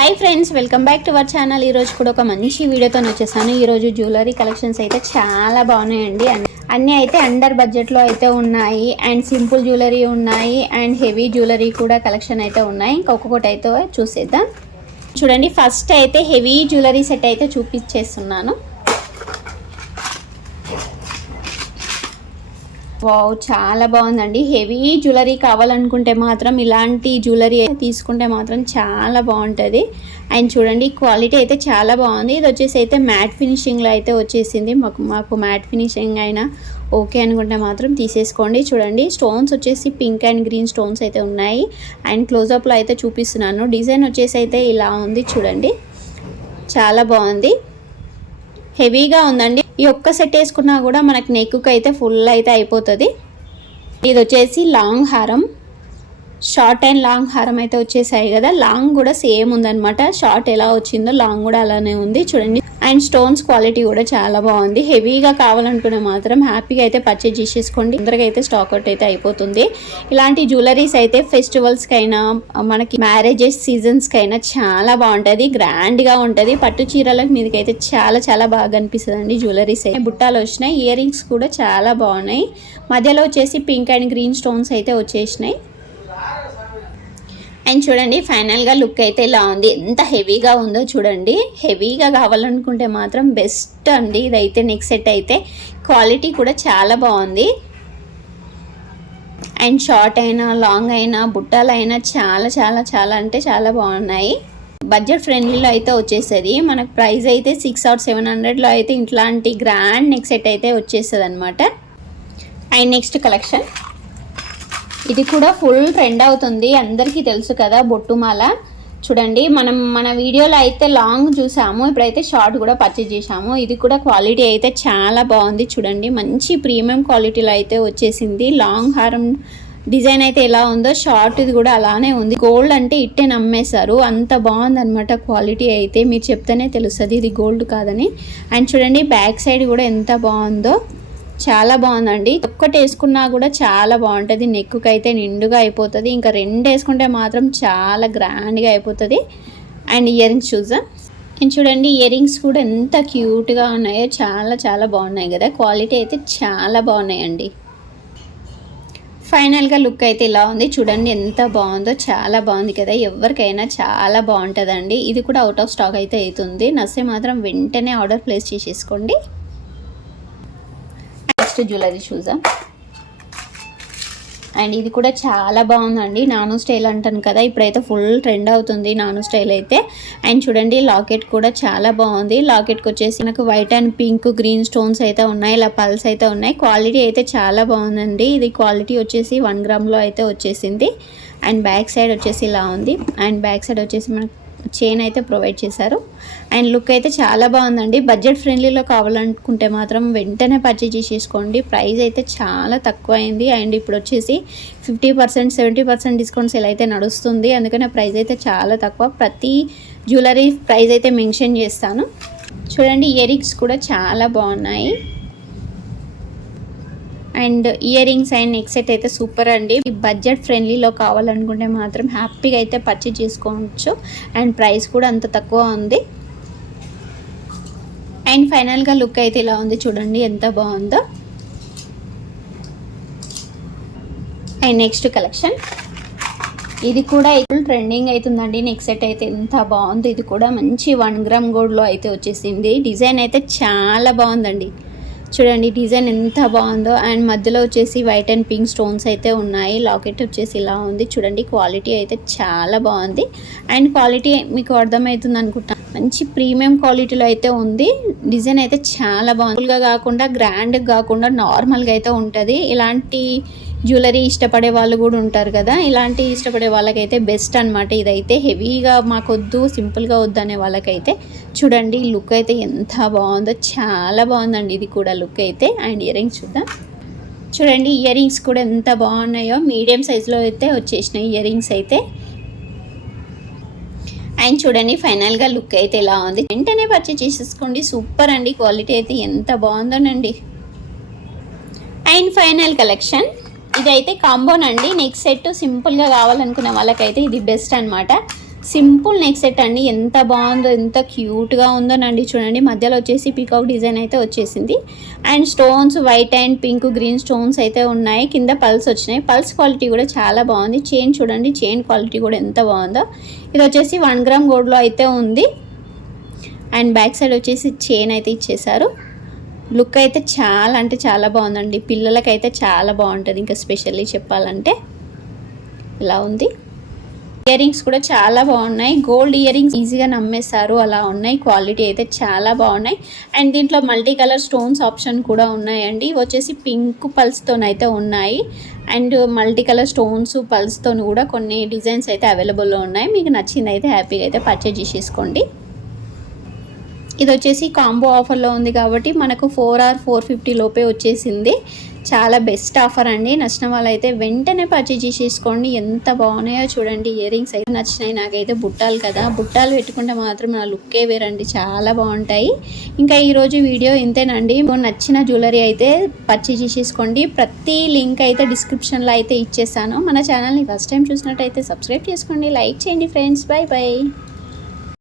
Hi friends welcome back to our channel ఈరోజు కూడా ఒక మంచి వీడియోతో వచ్చేసాను. ఈరోజు జ్యువెలరీ కలెక్షన్స్ అయితే చాలా బాగున్నాయండి. అన్నీ అయితే అండర్ బడ్జెట్లో అయితే ఉన్నాయి. అండ్ సింపుల్ జ్యువెలరీ ఉన్నాయి. అండ్ హెవీ జ్యువెలరీ కూడా కలెక్షన్ అయితే ఉన్నాయి. ఇంకొకటి అయితే చూసేద్దాం. చూడండి ఫస్ట్ అయితే హెవీ జ్యువెలరీ సెట్ అయితే చూపించేస్తున్నాను. వావ్ చాలా బాగుందండి. హెవీ జ్యువెలరీ కావాలనుకుంటే మాత్రం ఇలాంటి జ్యువెలరీ తీసుకుంటే మాత్రం చాలా బాగుంటుంది. అండ్ చూడండి క్వాలిటీ అయితే చాలా బాగుంది. ఇది వచ్చేసి అయితే మ్యాట్ ఫినిషింగ్లో అయితే వచ్చేసింది. మాకు మాకు మ్యాట్ ఫినిషింగ్ అయినా ఓకే అనుకుంటే మాత్రం తీసేసుకోండి. చూడండి స్టోన్స్ వచ్చేసి పింక్ అండ్ గ్రీన్ స్టోన్స్ అయితే ఉన్నాయి. అండ్ క్లోజప్లో అయితే చూపిస్తున్నాను. డిజైన్ వచ్చేసి అయితే ఇలా ఉంది. చూడండి చాలా బాగుంది. హెవీగా ఉందండి. ఈ ఒక్క సెట్ వేసుకున్నా కూడా మనకి నెక్కు అయితే ఫుల్ అయితే అయిపోతుంది. ఇది వచ్చేసి లాంగ్ హారం. షార్ట్ అండ్ లాంగ్ హారం అయితే వచ్చేసాయి కదా. లాంగ్ కూడా సేమ్ ఉందన్నమాట. షార్ట్ ఎలా వచ్చిందో లాంగ్ కూడా అలానే ఉంది. చూడండి. అండ్ స్టోన్స్ క్వాలిటీ కూడా చాలా బాగుంది. హెవీగా కావాలనుకునే మాత్రం హ్యాపీగా అయితే పర్చేజ్ చేసేసుకోండి. తొందరగా అయితే స్టాక్ అవుట్ అయితే అయిపోతుంది. ఇలాంటి జ్యువెలరీస్ అయితే ఫెస్టివల్స్కి అయినా మనకి మ్యారేజెస్ సీజన్స్కి అయినా చాలా బాగుంటుంది. గ్రాండ్గా ఉంటుంది. పట్టు చీరలకు మీదకైతే చాలా చాలా బాగా అనిపిస్తుంది అండి జ్యువెలరీస్ అయితే. బుట్టాలు వచ్చినాయి. ఇయర్ రింగ్స్ కూడా చాలా బాగున్నాయి. మధ్యలో వచ్చేసి పింక్ అండ్ గ్రీన్ స్టోన్స్ అయితే వచ్చేసినాయి. అండ్ చూడండి ఫైనల్గా లుక్ అయితే ఇలా ఉంది? ఎంత హెవీగా ఉందో చూడండి. హెవీగా కావాలనుకుంటే మాత్రం బెస్ట్ అండి. ఇదైతే నెక్స్ట్ సెట్ అయితే క్వాలిటీ కూడా చాలా బాగుంది. అండ్ షార్ట్ అయినా లాంగ్ అయినా బుట్టాలైనా చాలా చాలా చాలా అంటే చాలా బాగున్నాయి. బడ్జెట్ ఫ్రెండ్లీలో అయితే వచ్చేస్తుంది మనకు ప్రైస్ అయితే సిక్స్ ఆర్ సెవెన్ హండ్రెడ్లో అయితే ఇట్లాంటి గ్రాండ్ నెక్ సెట్ అయితే వచ్చేస్తుంది అనమాట అండ్ నెక్స్ట్ కలెక్షన్ ఇది కూడా ఫుల్ ట్రెండ్ అవుతుంది. అందరికీ తెలుసు కదా బొట్టుమాల. చూడండి మనం మన వీడియోలో అయితే లాంగ్ చూసాము ఇప్పుడైతే షార్ట్ కూడా పర్చేజ్ చేసాము ఇది కూడా క్వాలిటీ అయితే చాలా బాగుంది చూడండి. మంచి ప్రీమియం క్వాలిటీలో అయితే వచ్చేసింది. లాంగ్ హారం డిజైన్ అయితే ఎలా ఉందో షార్ట్ ఇది కూడా అలానే ఉంది. గోల్డ్ అంటే ఇట్టే నమ్మేశారు. అంత బాగుందనమాట క్వాలిటీ అయితే. మీరు చెప్తేనే తెలుస్తుంది. ఇది గోల్డ్ కాదని. అండ్ చూడండి బ్యాక్ సైడ్ కూడా ఎంత బాగుందో. చాలా బాగుందండి. ఒక్కటి వేసుకున్నా కూడా చాలా బాగుంటుంది. నెక్కు అయితే నిండుగా అయిపోతుంది. ఇంకా రెండు వేసుకుంటే మాత్రం చాలా గ్రాండ్గా అయిపోతుంది. అండ్ ఇయర్ రింగ్స్ చూద్దాం. అండ్ చూడండి ఇయర్ రింగ్స్ కూడా ఎంత క్యూట్గా ఉన్నాయో చాలా చాలా బాగున్నాయి కదా. క్వాలిటీ అయితే చాలా బాగున్నాయండి. ఫైనల్గా లుక్ అయితే ఇలా ఉంది. చూడండి ఎంత బాగుందో చాలా బాగుంది కదా. ఎవరికైనా చాలా బాగుంటుందండి. ఇది కూడా అవుట్ ఆఫ్ స్టాక్ అయితే అవుతుంది. నస్తే మాత్రం వెంటనే ఆర్డర్ ప్లేస్ చేసేసుకోండి. నెక్స్ట్ జ్యువెలరీ చూద్దాం. అండ్ ఇది కూడా చాలా బాగుందండి. నాను స్టైల్ అంటాను కదా ఇప్పుడైతే ఫుల్ ట్రెండ్ అవుతుంది నాను స్టైల్ అయితే. అండ్ చూడండి లాకెట్ కూడా చాలా బాగుంది. లాకెట్కి వచ్చేసి నాకు white and pink green stones అయితే ఉన్నాయి. ఇలా పల్స్ అయితే ఉన్నాయి. క్వాలిటీ అయితే చాలా బాగుందండి. ఇది క్వాలిటీ వచ్చేసి వన్ గ్రామ్లో అయితే వచ్చేసింది. అండ్ బ్యాక్ సైడ్ వచ్చేసి ఇలా ఉంది. అండ్ బ్యాక్ సైడ్ వచ్చేసి మనకు చైన్ అయితే ప్రొవైడ్ చేశారు. అండ్ లుక్ అయితే చాలా బాగుందండి. బడ్జెట్ ఫ్రెండ్లీలో కావాలనుకుంటే మాత్రం వెంటనే పర్చేజ్ చేసేసుకోండి. ప్రైస్ అయితే చాలా తక్కువ అయింది అండ్ ఇప్పుడు వచ్చేసి fifty percent seventy percent discounts ఇలా అయితే నడుస్తుంది. అందుకనే ప్రైస్ అయితే చాలా తక్కువ. ప్రతి జ్యువెలరీ ప్రైస్ అయితే మెన్షన్ చేస్తాను. చూడండి ఇయర్ రింగ్స్ కూడా చాలా బాగున్నాయి. And earrings and neck set అయితే సూపర్ అండి. బడ్జెట్ ఫ్రెండ్లీలో కావాలనుకుంటే మాత్రం హ్యాపీగా అయితే పర్చేజ్ చేసుకోవచ్చు. అండ్ ప్రైస్ కూడా అంత తక్కువ ఉంది. అండ్ ఫైనల్గా లుక్ అయితే ఇలా ఉంది. చూడండి ఎంత బాగుందో. And next collection. ఇది కూడా ఇప్పుడు ట్రెండింగ్ అవుతుందండి నెక్స్ట్ సెట్ అయితే ఎంత బాగుంది. ఇది కూడా మంచి వన్ గ్రామ్ గోల్డ్లో అయితే వచ్చేసింది. డిజైన్ అయితే చాలా బాగుందండి. చూడండి డిజైన్ ఎంత బాగుందో. అండ్ మధ్యలో వచ్చేసి వైట్ అండ్ పింక్ స్టోన్స్ అయితే ఉన్నాయి. లాకెట్ వచ్చేసి ఇలా ఉంది. చూడండి క్వాలిటీ అయితే చాలా బాగుంది. అండ్ క్వాలిటీ మీకు అర్థమవుతుంది అనుకుంటా మంచి ప్రీమియం క్వాలిటీలో అయితే ఉంది. డిజైన్ అయితే చాలా బాగుంది. కాకుండా గ్రాండ్గా కాకుండా నార్మల్గా అయితే ఉంటుంది. ఇలాంటి జ్యువెలరీ ఇష్టపడే వాళ్ళు కూడా ఉంటారు కదా. ఇలాంటి ఇష్టపడే వాళ్ళకైతే బెస్ట్ అనమాట ఇదైతే. హెవీగా మాకొద్దు సింపుల్గా వద్దు అనే వాళ్ళకైతే. చూడండి లుక్ అయితే ఎంత బాగుందో చాలా బాగుందండి ఇది కూడా లుక్ అయితే. అండ్ ఇయర్ రింగ్స్ చూద్దాం. చూడండి ఇయర్ రింగ్స్ కూడా ఎంత బాగున్నాయో. మీడియం సైజులో అయితే వచ్చేసినాయి ఇయర్ రింగ్స్ అయితే. అండ్ చూడండి ఫైనల్గా లుక్ అయితే ఎలా ఉంది. వెంటనే పర్చేజ్ చేసేసుకోండి. సూపర్ అండి. క్వాలిటీ అయితే ఎంత బాగుందోనండి. And final collection. ఇదైతే కాంబోనండి. నెక్స్ట్ సెట్ సింపుల్గా కావాలనుకునే వాళ్ళకైతే ఇది బెస్ట్ అనమాట సింపుల్ నెక్ సెట్ అండి. ఎంత బాగుందో ఎంత క్యూట్గా ఉందోనండి చూడండి. మధ్యలో వచ్చేసి పికౌట్ డిజైన్ అయితే వచ్చేసింది. And stones white and pink green stones అయితే ఉన్నాయి. కింద పల్స్ వచ్చినాయి. పల్స్ క్వాలిటీ కూడా చాలా బాగుంది. చైన్ చూడండి. చైన్ క్వాలిటీ కూడా ఎంత బాగుందో. ఇది వచ్చేసి వన్ గ్రామ్ గోల్డ్లో అయితే ఉంది. అండ్ బ్యాక్ సైడ్ వచ్చేసి చైన్ అయితే ఇచ్చేసారు. లుక్ అయితే చాలా అంటే చాలా బాగుందండి. పిల్లలకైతే చాలా బాగుంటుంది. ఇంకా స్పెషల్లీ చెప్పాలంటే. ఇలా ఉంది. ఇయర్ రింగ్స్ కూడా చాలా బాగున్నాయి. గోల్డ్ ఇయర్ రింగ్స్ ఈజీగా నమ్మేస్తారు అలా ఉన్నాయి. క్వాలిటీ అయితే చాలా బాగున్నాయి. అండ్ దీంట్లో మల్టీ కలర్ స్టోన్స్ ఆప్షన్ కూడా ఉన్నాయండి. ఇవి వచ్చేసి పింక్ పల్స్తోనైతే ఉన్నాయి. అండ్ మల్టీ కలర్ స్టోన్స్ పల్స్తో కూడా కొన్ని డిజైన్స్ అయితే అవైలబుల్లో ఉన్నాయి. మీకు నచ్చింది అయితే హ్యాపీగా అయితే పర్చేజ్ చేసేసుకోండి. ఇది వచ్చేసి కాంబో ఆఫర్లో ఉంది కాబట్టి మనకు ఫోర్ ఆర్ ఫోర్ ఫిఫ్టీ లోపే వచ్చేసింది. చాలా బెస్ట్ ఆఫర్ అండి. నచ్చిన వాళ్ళైతే వెంటనే పర్చేజ్ చేసేసుకోండి. ఎంత బాగున్నాయో చూడండి. ఇయర్ రింగ్స్ అయితే నచ్చినాయి. నాకైతే బుట్టాలు కదా. బుట్టాలు పెట్టుకుంటే మాత్రం నా లుక్కే వేరండి. చాలా బాగుంటాయి. ఇంకా ఈరోజు వీడియో ఇంతేనండి. నచ్చిన జ్యువెలరీ అయితే పర్చేజ్ చేసేసుకోండి. ప్రతి లింక్ అయితే డిస్క్రిప్షన్లో అయితే ఇచ్చేసాను. మన ఛానల్ని ఫస్ట్ టైం చూసినట్టయితే సబ్స్క్రైబ్ చేసుకోండి. లైక్ చేయండి ఫ్రెండ్స్ బాయ్ బాయ్